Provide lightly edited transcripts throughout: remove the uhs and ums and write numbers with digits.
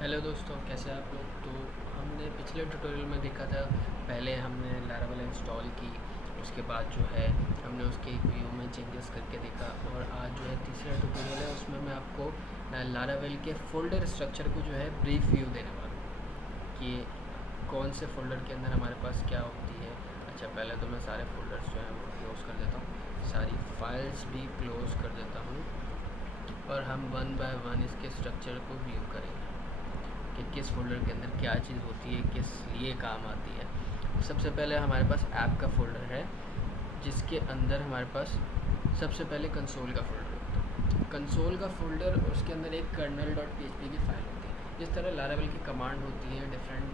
Hello दोस्तों, कैसे आप लोग। तो हमने पिछले ट्यूटोरियल में देखा था। पहले हमने लारावेल इंस्टॉल की, उसके बाद जो है हमने उसके व्यू में चेंजेस करके देखा। और आज जो है तीसरा ट्यूटोरियल है, उसमें मैं आपको लारावेल के फ़ोल्डर स्ट्रक्चर को जो है ब्रीफ व्यू देने वाला हूँ कि कौन से फ़ोल्डर के अंदर हमारे पास क्या होती है। अच्छा, पहले तो मैं सारे फ़ोल्डर्स जो हैं वो क्लोज़ कर देता हूँ, सारी फाइल्स भी क्लोज़ कर देता हूँ, और हम वन बाय वन इसके स्ट्रक्चर को व्यू करेंगे कि किस फ़ोल्डर के अंदर क्या चीज़ होती है, किस लिए काम आती है। सबसे पहले हमारे पास ऐप का फ़ोल्डर है, जिसके अंदर हमारे पास सबसे पहले कंसोल का फ़ोल्डर होता है। कंसोल का फ़ोल्डर, उसके अंदर एक kernel.php की फ़ाइल होती है। जिस तरह लारावेल की कमांड होती है डिफरेंट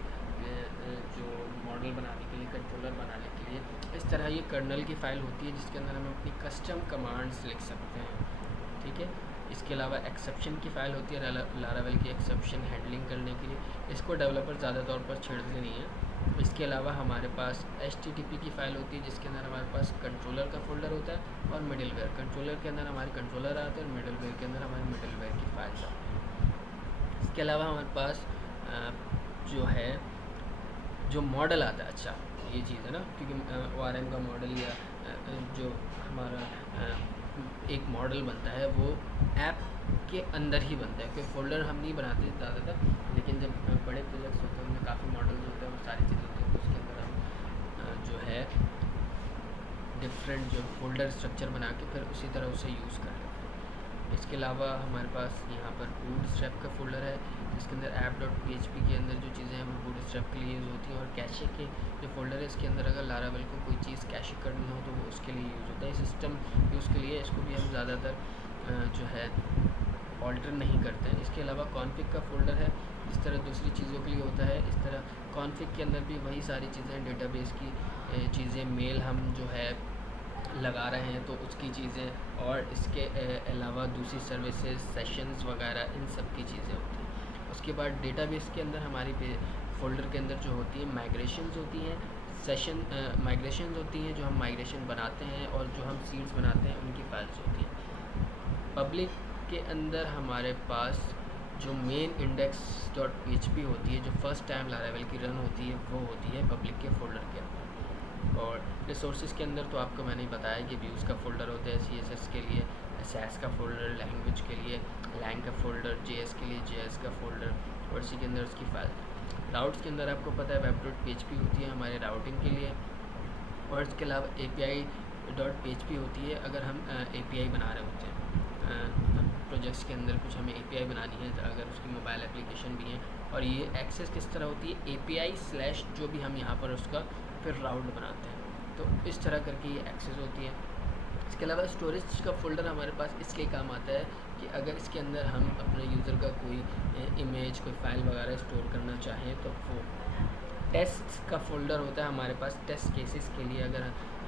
जो मॉडल बनाने के लिए, कंट्रोलर बनाने के लिए, इस तरह ये कर्नल की फ़ाइल होती है जिसके अंदर हम अपनी कस्टम कमांड्स लिख सकते हैं। ठीक है। इसके अलावा एक्सेप्शन की फ़ाइल होती है लारावेल की एक्सेप्शन हैंडलिंग करने के लिए। इसको डेवलपर ज़्यादा तौर पर छेड़ते नहीं है। इसके अलावा हमारे पास HTTP की फ़ाइल होती है, जिसके अंदर हमारे पास कंट्रोलर का फ़ोल्डर होता है और मिडिलवेयर। कंट्रोलर के अंदर हमारे कंट्रोलर आते हैं और मिडिलवेयर के अंदर हमारे मिडिलवेयर की फ़ाइल्स आती हैं। इसके अलावा हमारे पास जो है जो मॉडल आता है, अच्छा ये चीज़ है ना, क्योंकि ORM का मॉडल या जो हमारा एक मॉडल बनता है वो ऐप के अंदर ही बनता है। क्योंकि फ़ोल्डर हम नहीं बनाते ज़्यादातर, लेकिन जब बड़े प्रोजेक्ट्स होते हैं उनमें काफ़ी मॉडल्स होते हैं, वो सारी चीज़ें होती हैं, तो उसके अंदर हम जो है डिफरेंट जो फ़ोल्डर स्ट्रक्चर बना के फिर उसी तरह उसे यूज़ कर लेते हैं। इसके अलावा हमारे पास यहाँ पर बूटस्ट्रैप का फ़ोल्डर है, जिसके अंदर app.php के अंदर जो चीज़ें हैं वो बूटस्ट्रैप के लिए यूज़ होती हैं। और कैशे के जो फ़ोल्डर है, इसके अंदर अगर लारावेल को कोई चीज़ कैशे करनी हो तो वो उसके लिए यूज़ होता है। सिस्टम यूज़ के लिए इसको भी हम ज़्यादातर जो है ऑल्टर नहीं करते हैं। इसके अलावा कॉन्फ़िग का फ़ोल्डर है, जिस तरह दूसरी चीज़ों के लिए होता है, इस तरह कॉन्फ़िग के अंदर भी वही सारी चीज़ें, डेटाबेस की चीज़ें, मेल हम जो है लगा रहे हैं तो उसकी चीज़ें, और इसके अलावा दूसरी सर्विसेज, सेशंस वगैरह, इन सब की चीज़ें होती हैं। उसके बाद डेटाबेस के अंदर हमारी फ़ोल्डर के अंदर जो होती है माइग्रेशंस होती हैं, सेशन माइग्रेशंस होती हैं, जो हम माइग्रेशन बनाते हैं, और जो हम सीड्स बनाते हैं उनकी फाइल्स होती हैं। पब्लिक के अंदर हमारे पास जो मेन index.php होती है, जो फर्स्ट टाइम लारावेल की रन होती है, वो होती है पब्लिक के फ़ोल्डर के अंदर। और रिसोर्सेज के अंदर तो आपको मैंने बताया कि व्यूज़ का फ़ोल्डर होता है CSS के लिए, SAS का फ़ोल्डर लैंग्वेज के लिए, लैंग का फ़ोल्डर JS के लिए, JS का फ़ोल्डर, और इसी के अंदर उसकी फाइल। राउट्स के अंदर आपको पता है web.php होती है हमारे राउटिंग के लिए, और इसके अलावा API.php होती है अगर हम API बना रहे होते हैं। प्रोजेक्ट्स के अंदर कुछ हमें API बनानी है, अगर उसकी मोबाइल एप्लीकेशन भी है, और ये एक्सेस किस तरह होती है, API/ जो भी हम यहाँ पर उसका फिर राउट बनाते हैं, तो इस तरह करके ये एक्सेस होती है। इसके अलावा स्टोरेज का फ़ोल्डर हमारे पास इसलिए काम आता है कि अगर इसके अंदर हम अपने यूज़र का कोई इमेज, कोई फ़ाइल वगैरह स्टोर करना चाहें तो वो टेस्ट का फ़ोल्डर होता है हमारे पास टेस्ट केसेस के लिए। अगर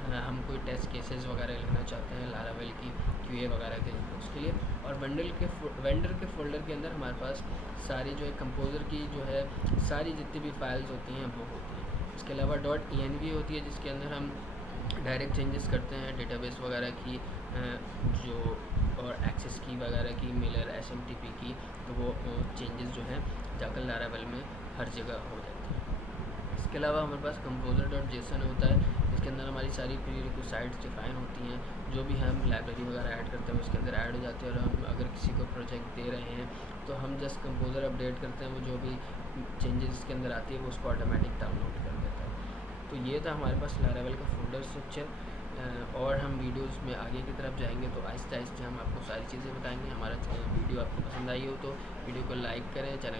हम कोई टेस्ट केसेस वगैरह लिखना चाहते हैं लारावेल की QA वगैरह के लिए, उसके लिए। और वेंडर के फ़ोल्डर के अंदर हमारे पास सारी जो है कंपोज़र की जो है सारी जितनी भी फाइल्स होती हैं वो होती हैं। इसके अलावा .env होती है, जिसके अंदर हम डायरेक्ट चेंजेस करते हैं डेटाबेस वगैरह की, जो और एक्सेस की वगैरह की, मेलर SMTP की, तो वो चेंजेस जो हैं जाकर लारावेल में हर जगह हो जाती हैं। इसके अलावा हमारे पास composer.json होता है, जिसके अंदर हमारी सारी प्रीरिक्विसाइट्स डिफ़ाइन होती हैं। जो भी हम लाइब्रेरी वगैरह ऐड करते हैं उसके अंदर ऐड हो जाते हैं, और हम अगर किसी को प्रोजेक्ट दे रहे हैं तो हम जस्ट कंपोज़र अपडेट करते हैं, वो जो भी चेंजेस इसके अंदर आती है वो उसको ऑटोमेटिक डाउनलोड कर देता है। तो ये था हमारे पास लारावेल का फ़ोल्डर स्ट्रक्चर। और हम वीडियोस में आगे की तरफ जाएंगे तो आहिस्ते आहिस्ते हम आपको सारी चीज़ें बताएंगे। हमारा वीडियो आपको पसंद आई हो तो वीडियो को लाइक करें, चैनल